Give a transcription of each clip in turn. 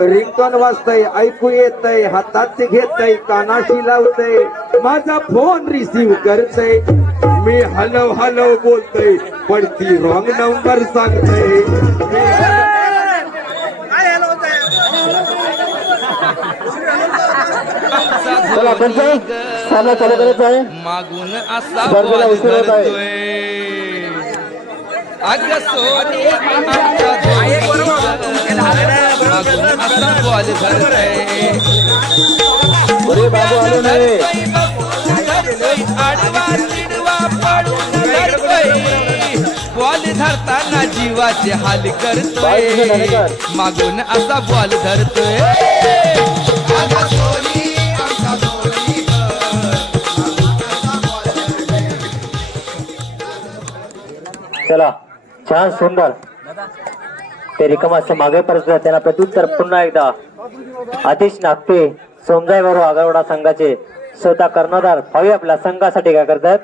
Ringtone वाजतय ऐकू येतय हातात घेतय कानाशी लावतय. माझा फोन रिसीव करतय. मी हलव हलव बोलतय पण ती रॉंग नंबर सांगतय. चला सामना चालू करायचा आहे. मागून असा स्पर्धेला बॉल उशीर होत आहे. धरतोय. अग सोनी बॉल धरताना जीवाचे हाल करतोय मागून असा बॉल धरतोय चला छान सुंदर. ते रिकामाचं मागे परत त्यांना प्रत्युत्तर पुन्हा एकदा आतिश नागपे सोमजाई बरोबर आगरवाडा संघाचे स्वतः कर्णधार. भावी आपल्या संघासाठी काय करतात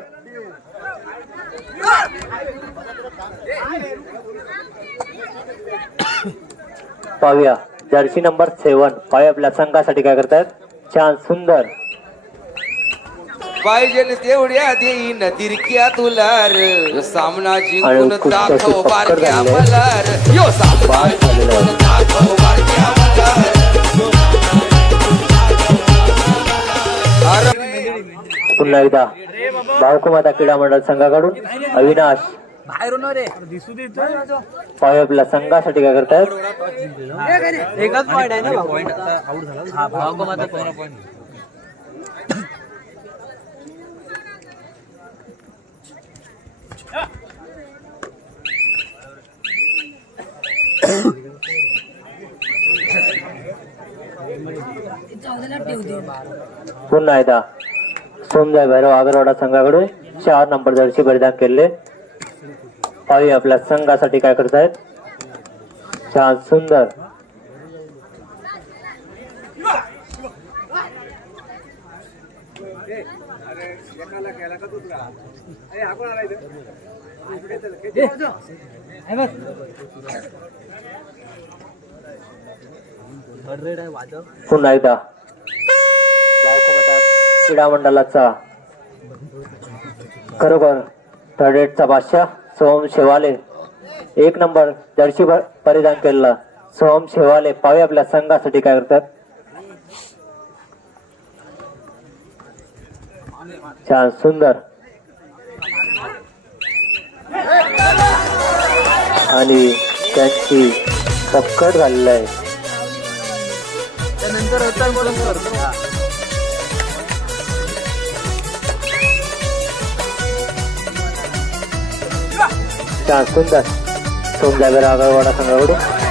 पाहूया. Jersey number seven. पाहूया आपल्या संघासाठी काय करतात छान सुंदर. पाहिजे तेवढ्या देईन तिरक्या तुलार सामना जिंकून दाखव बारक्या. मलार. यो सामना बाद झालेलं आहे. जिंकून दाखव बारक्या मलार. अरे पुन्हा एकदा भावकुमाता क्रीडा मंडळ संघाकडून अविनाश पाहूया आपल्या संघासाठी काय करतायत? एकच पॉइंट आहे ना पॉइंट आउट झाला भावकोमाचा पॉइंट पुन्हा एकदा. सोमजाई भैरव आगरवाडा संघाकडून चार नंबर जर्सी परिधान केले. पाहूया आपल्या संघासाठी काय करतायत. छान सुंदर. पुन्हा एकदा. क्रीडा मंडळाचा. खरोखर थर्ड एडचा बादशाह सोहम शेवाले. एक नंबर जर्सी परिधान केलेला. सोहम शेवाले पावे आपल्या संघासाठी काय करतात. छान सुंदर. आणि त्यांची पक्कड झालेलं आहे. छान सुंदर. सोमजागर आगरवाडा संघाकडून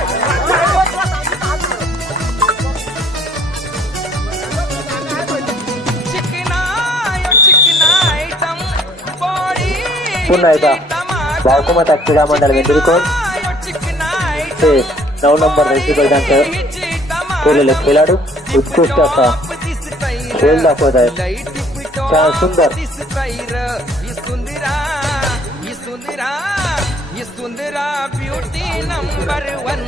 पुन्हा एकदा भावकुमाता क्रीडा मंडळ वेंद्रिकोण ते नऊ नंबर रेसी परिधान के- केलेले खेळाडू उत्कृष्ट असा खेळ दाखवत आहेत छान सुंदर सुंदरा ब्युटी नंबर वन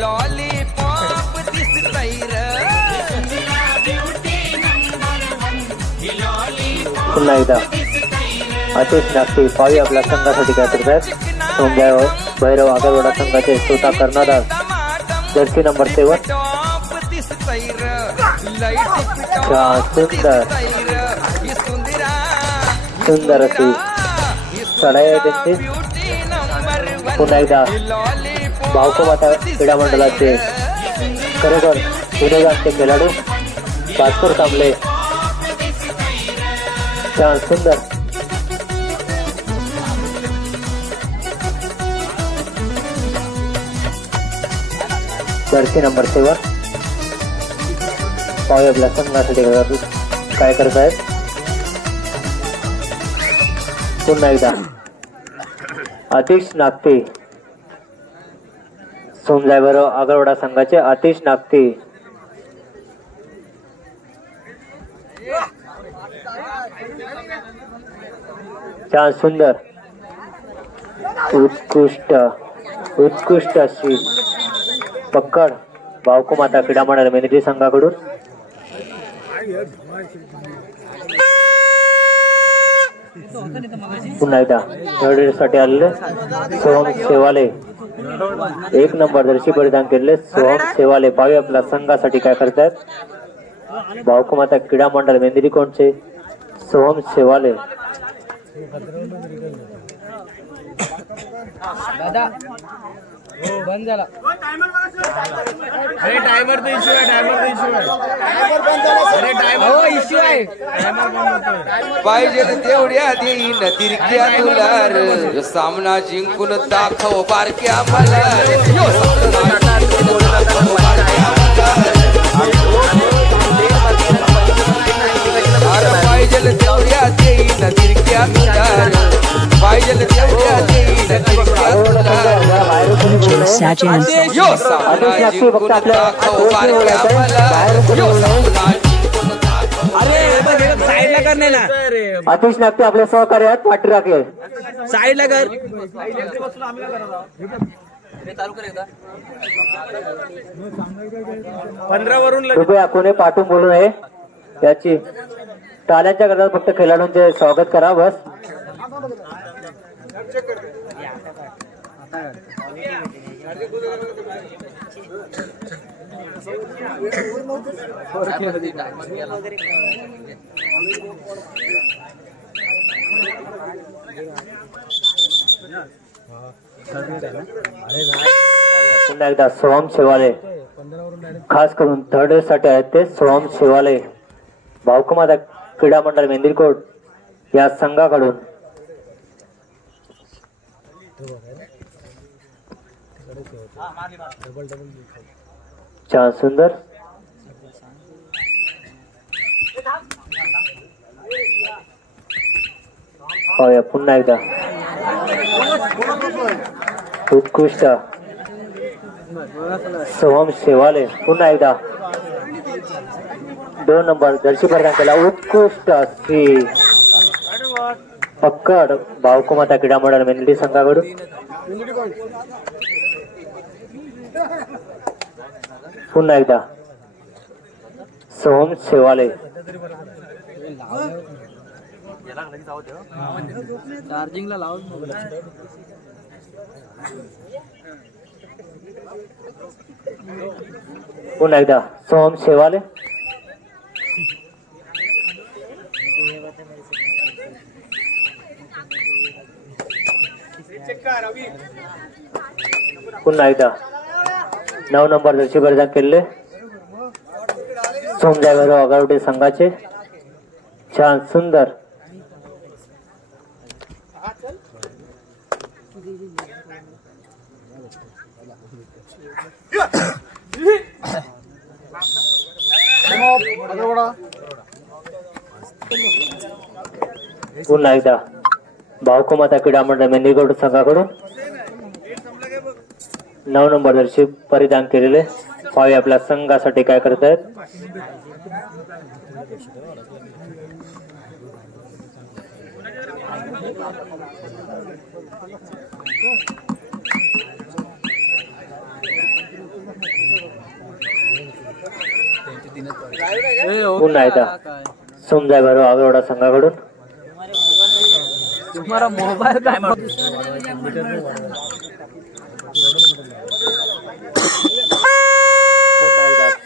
लॉलीपॉप दिसतय पुन्हा एकदा अतिश नागती पावी आपल्या संघासाठी काय करतात सोमजाय भैरव आगरवाडा संघाचे श्रोता कर्णधार. Jersey number seven. छान सुंदर. सुंदर अशी चढाई आहे त्यांची. पुन्हा एकदा भावकोमाता क्रीडा मंडळाचे खरोखर विनोदांचे खेळाडू. भास्कर कांबले छान सुंदर. जर्सी नंबर सेवन पाहूया आपल्या संघासाठी काय करत आहेत पुन्हा एकदा. आतिश नागते. सोमजायबरोबर आगरवाडा संघाचे आतिश नागते. छान सुंदर. उत्कृष्ट. उत्कृष्ट अशी. पक्कड बावको माता क्रीडा मंडळ संघाकडून. पुन्हा एकदा थर्डसाठी आलेले सोहम शेवाले एक नंबर दर्शी परिधान केलेले सोहम सेवाले. पावी आपल्या संघासाठी काय करतायत. बावको माता क्रीडा मंडळ मेंदिरी कोणचे सोहम शेवाले दादा बंद झाला अरे टायमर तो इश्यू आहे टायमर तो इश्यू आहे अरे टायमर हो इश्यू आहे टायमर बंद होतोय पाहिजे तेवढ्या देईन तिरक्या तुला र. सामना जिंकून दाखव बारक्या मला रे. यो सामना जिंकून दाखव बारक्या मला. अरे पाहिजे तेवढ्या तिरक्या तेवढ्या तिरक्या तुला र. यो सामना जिंकून दाखव बारक्या मला. रे. यो सामना जिंकून दाखव. अरे साईडला कर नाही ना अतिश नागते आपले सहकार्य आहेत पाठी राखे साईडला कर. पंधरा वरून कृपया कोणी पाठवून बोलू नये. याची टाळ्यांच्या गरजा फक्त खेळाडूंचे स्वागत करा बस. पुन्हा एकदा सोहम शिवाले. खास करून थर्डसाठी आहेत ते सोहम शिवाले. भाऊकमाता क्रीडा मंडळ मेंदिरकोट या संघाकडून. छान सुंदर. पाहूया पुन्हा एकदा. उत्कृष्ट. सोहम शेवाले पुन्हा एकदा. दोन नंबर जर्सी प्रदान केला उत्कृष्ट अशी पक्कड भावकुमाता क्रीडा मंडळ मेंदडी संघाकडून. पुन्हा एकदा. सोहम शेवाले चार्जिंगला लाव. पुन्हा एकदा. सोहम शेवाले पुन्हा एकदा नऊ नंबर जशी परिधान केले सोमजागर अगावटे संघाचे छान सुंदर पुन्हा एकदा भावकुमाता क्रीडा मंडळ मेंदीगड संघाकडून नऊ नंबर दर्शी परिधान केलेले. पावी आपल्या संघासाठी काय करत आहेत पुन्हा एकदा. सोमजाय भैरव आगरवाडा संघाकडून. तुम्हारा मोबाईल काय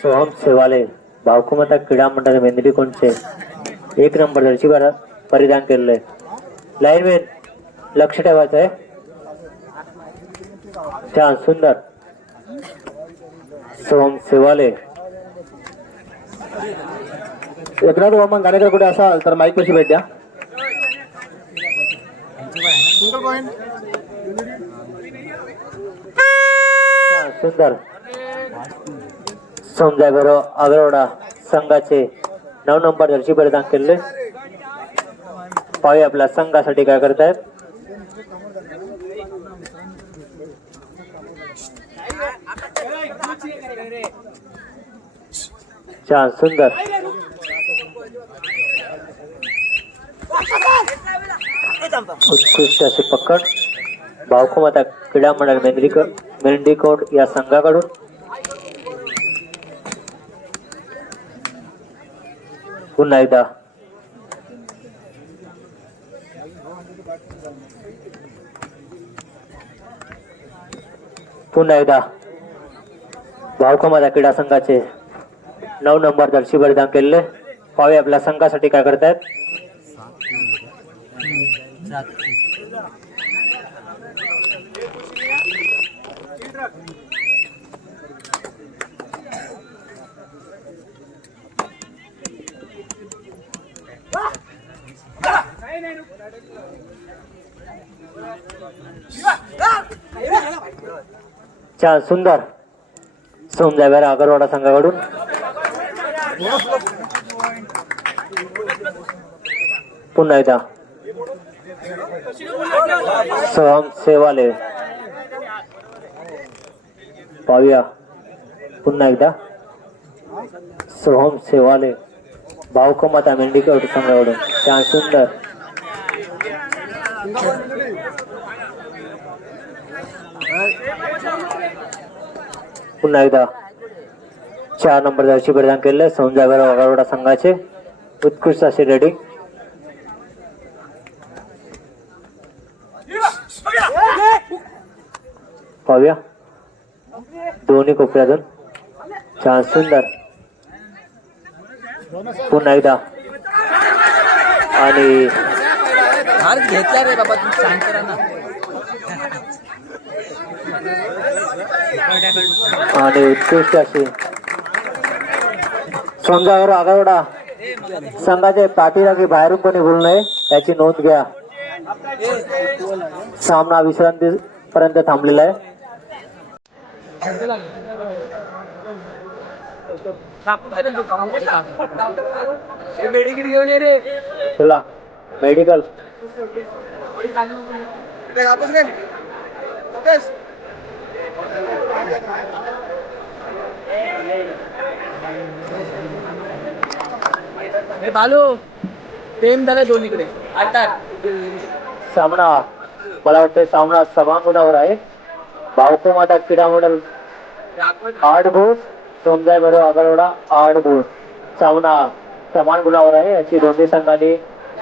सोहम सेवाले भावकुमाता क्रीडा मंडळ मेंदडी कोणचे? एक नंबर जर्सी भरा- परिधान केलेलं. आहे लाईनमॅन लक्ष ठेवायचं आहे छान सुंदर. सोहम सेवाले. एकनाथ वामन गाणेकर कुठे असाल? तर माईक कशी भेट द्या. छान, सुंदर। समजा बरो आगरवाडा संघाचे नऊ नंबर जर्सी परिधान केले पावी आपल्या संघासाठी काय करतायत। सुंदर। उत्कृष्ट अशी पकड. भावकोमाता क्रीडा मंडळ मेंढरीकर मेंढीकोट या संघाकडून. पुन्हा एकदा. पुन्हा एकदा. भावकोमाता क्रीडा संघाचे नऊ नंबर दर्शी बलिदान केलेले पावे आपल्या संघासाठी काय करतायत. चा सुंदर सोमजागर अगरवाडा संघाकडून. पुन्हा एकदा. सोहम सेवाले पाहूया. पुन्हा एकदा. सोहम सेवाले भाऊकमाता मेंढीकड संघाकडून छान सुंदर. पुन्हा एकदा. चार नंबर दर्शी परिधान केलेले सोमजागर अगरवाडा संघाचे. उत्कृष्ट असे रेडिंग पाहूया. दोन्ही कोपऱ्यातून छान सुंदर. पुन्हा एकदा. आणि हार घेतला रे बाबा तू शांत राहा ना. आणि उत्कृष्ट अशी. समजावर आगावडा संघाचे पाठीराखी बाहेरून कोणी बोलू नये याची नोंद घ्या. सामना विश्रांती पर्यंत थांबलेला आहे. मेडिकिट घेऊन ये रे चला मेडिकल हे बालू प्रेम झालं दोन्हीकडे. आता. सामना. मला वाटतं सामना सभांगुणावर आहे. भाऊको माता क्रीडा मंडळ आठ गुण सोमजाय बरोबर आगरवाडा आठ गुण सामना समान गुणावर आहे याची दोन्ही संघांनी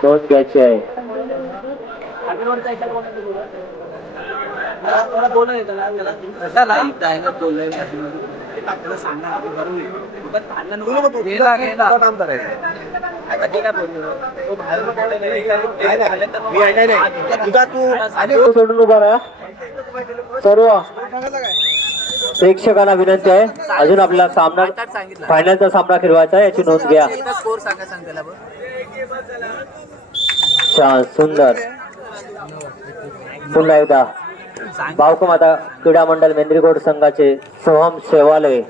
नोंद घ्यायची आहे. सर्व. प्रेक्षकांना विनंती आहे. अजून आपल्याला सामना फायनलचा सामना खेळवायचा आहे याची नोंद घ्या. छान सुंदर. पुन्हा एकदा. भावकमाता क्रीडा मंडळ मेंद्रीकोट संघाचे सोहम सेवाले.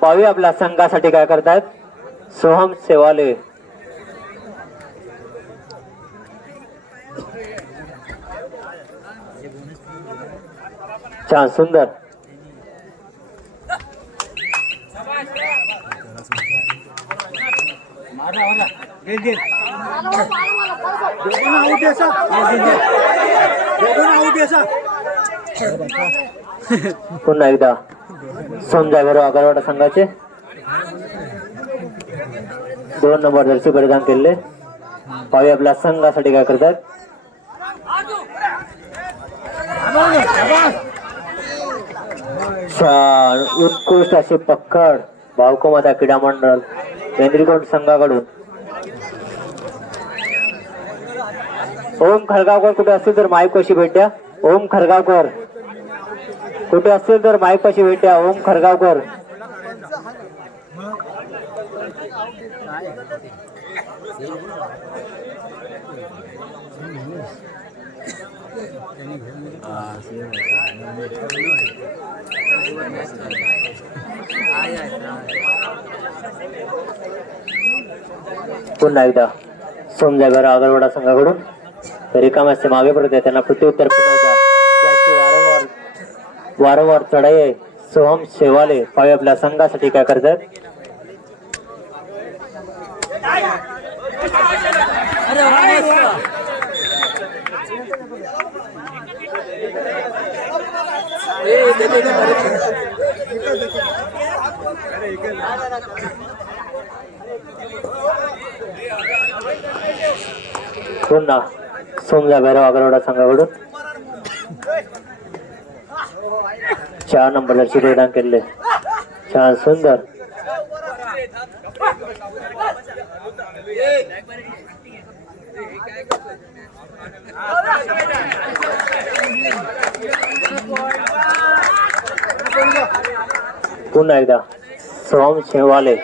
पाहूया आपल्या संघासाठी काय करतायत. सोहम सेवाले. छान सुंदर. पुन्हा एकदा समजा बरोबर अगरवाडा संघाचे. दोन नंबर जर्सी परिधान केलेले. पाहूया आपल्या संघासाठी काय करतात. छान उत्कृष्ट अशी पक्कड भावकोमाता क्रीडा मंडळ. वेंद्रीकोंड संघाकडून. ओम खरगावकर कुठे असतील तर माईक कशी भेट्या ओम खरगावकर. कुठे असतील तर माईक कशी भेट्या ओम खरगावकर. पुन्हा एकदा सोमजागर आगरवाडा संघाकडून रिकाम्या असते मागे पडत आहे. त्यांना प्रत्युत्तर वारंवार वारंवार चढाई आहे. सोहम शेवाले पावे आपल्या संघासाठी काय करतात ए, दे, दे, दे, दे. पुन्हा सोमजा भैरव अगरवाडा संघाकडून चार नंबर जर्सी परिधान केले छान सुंदर पुन्हा एकदा सोहम शेवाले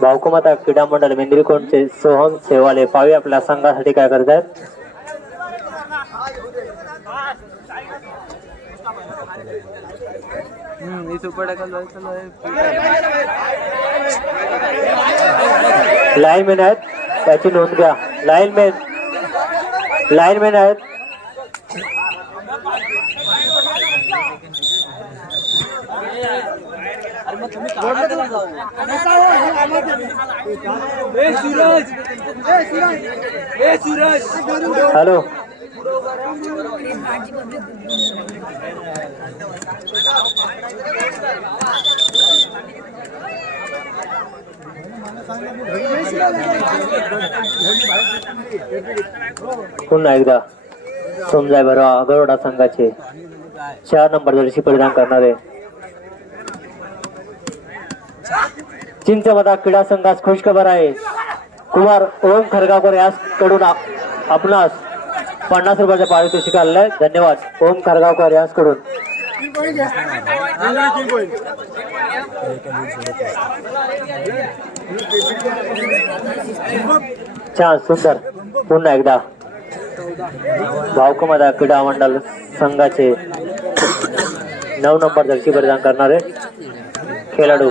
भाऊकुमाता क्रीडा मंडळ मेंद्रीकोणचे सोहम शेवाले पावी आपल्या संघासाठी काय करतायत. लाईन मॅन आहेत त्याची नोंद घ्या. लाईन मॅन लाईन मॅन आहेत. हॅलो पुन्हा एकदा समजाय बरं गरोडा संघाचे चार नंबर जर्सी परिधान करणारे चिंचवदा क्रीडा संघास खुशखबर आहे. कुमार ओम खरगावकर यासकडून आप- आपणास पन्नास रुपयाच्या पारितोषिक आलेलं आहे. धन्यवाद. ओम खरगावकर यासकडून. छान सुंदर. पुन्हा एकदा. भावकमदा क्रीडा मंडळ संघाचे नऊ नंबर जर्सी करणारे खेळाडू.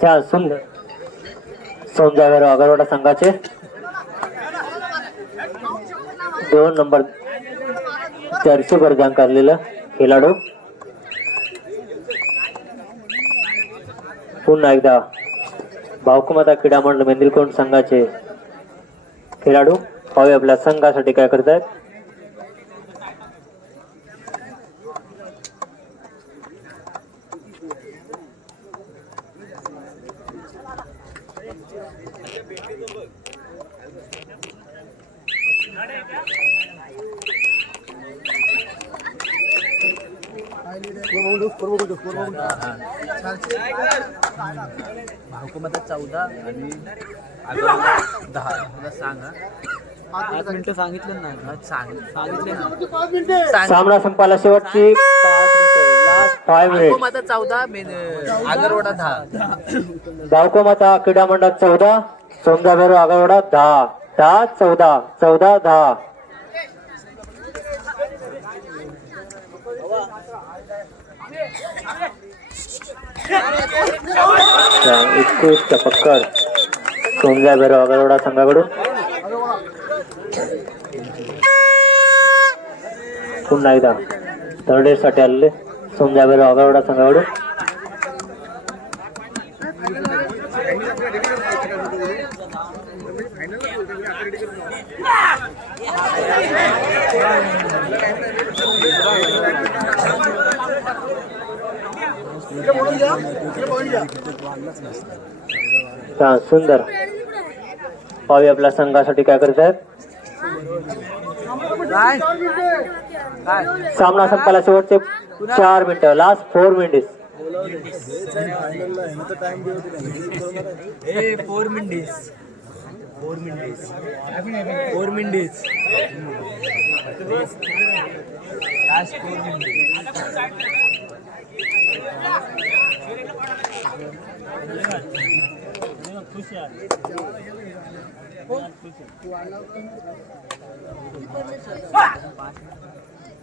चार सुंदर सौंदर्य अगरवाडा संघाचे दोन नंबर जर्सी परिधान करलेलं खेळाडू पुन्हा एकदा भावकुमाता क्रीडा मंडळ मेंदिलकोंड संघाचे खेळाडू पाहूया आपल्या संघासाठी काय करतायत. हुकुमतात चौदा आणि दहा मला सांगा पाच मिनिटं. सांगितलं ना. सांग सांगितले सामना संपायला शेवटची पाच फाय मिनिट चौदा मेन आगरवाडा दहा. गावकोमाता क्रीडा मंडळ चौदा सोमदाभर आगरवाडा दहा. दहा चौदा चौदा दहा. उत्कृष्ट पक्कड सोमदाभर आगरवाडा संघाकडून. पुन्हा एकदा. थर्डसाठी आलेले. सोमदाभर आगरवाडा संघाकडून छान सुंदर पावी आपल्या संघासाठी काय करत आहेत काय काय सामना संपायला शेवटचे चार मिनिटं last four minutes a four minutes four minutes four minutes last four minutes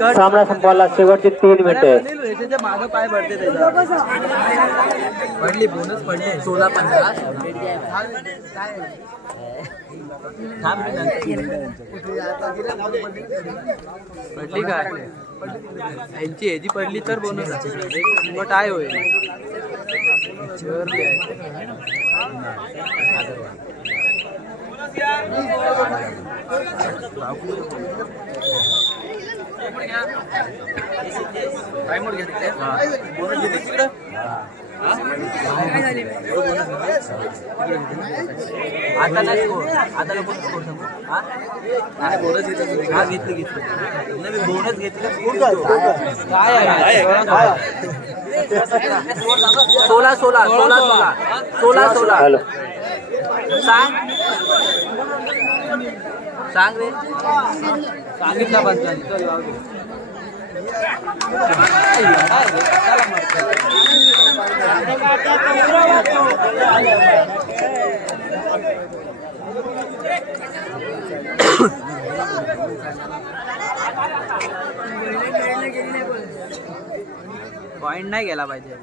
सामना संपवला शेवटचे तीन मिनिटे पडली बोनस पडली. सोळा पंधरा. थांब रे नंतर. पडली काय यांची ह्याची पडली तर बोनस मग काय होईल. आहे. आता नाही आता हा नाही बोनस घेतलं हा घेतली घेतली मी बोनस घेतली स्कोर काय आहे सोळा सोळा सोळा सोळा सोळा सांग. सांग रे. सांगितलं पंचांनी चल जाऊ दे. पॉइंट नाही गेला पाहिजे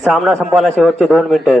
सामना संपवला शेवटचे दोन मिनिटं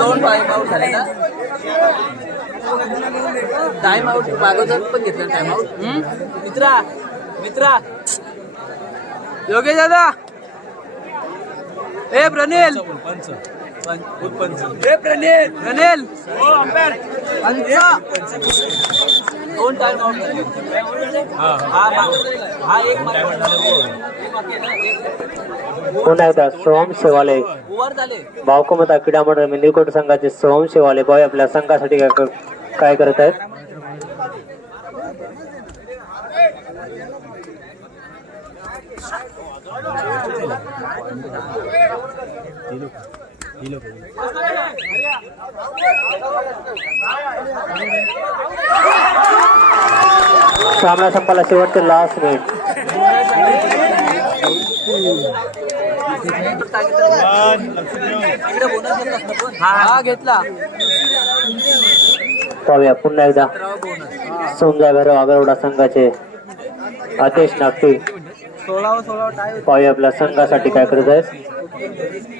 दोन टाइम आउट झाले ना? टाइम आउट मागवतात पण घेतला टाइम आउट मित्रा मित्रा. योगेश दादा. ए प्रणेल ए प्रणेल प्रणेल पंच. दोन टाइम आउट हा एक. पुन्हा एकदा सोहम शेवाले भावकमता क्रीडा मंडळ मेंदिकोट संघाचे सोहम शेवाले भाऊ आपल्या संघासाठी काय करत आहेत. सामना संपला शेवटचे लास्ट मिनिट हा घेतला. पाहूया पुन्हा एकदा. सोमजा भैरव आगरवडा संघाचे आदेश टाय पाहूया आपल्या संघासाठी काय करत आहेत.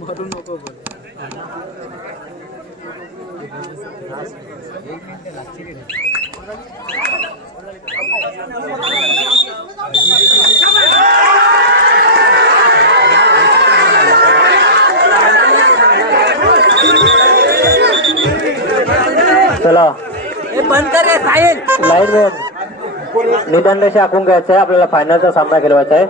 भरू नको बोल चला बंद कर साहिल. लाईन मॅन निदान रेषा आखून घ्यायचं आहे आपल्याला फायनलचा सामना खेळवायचा आहे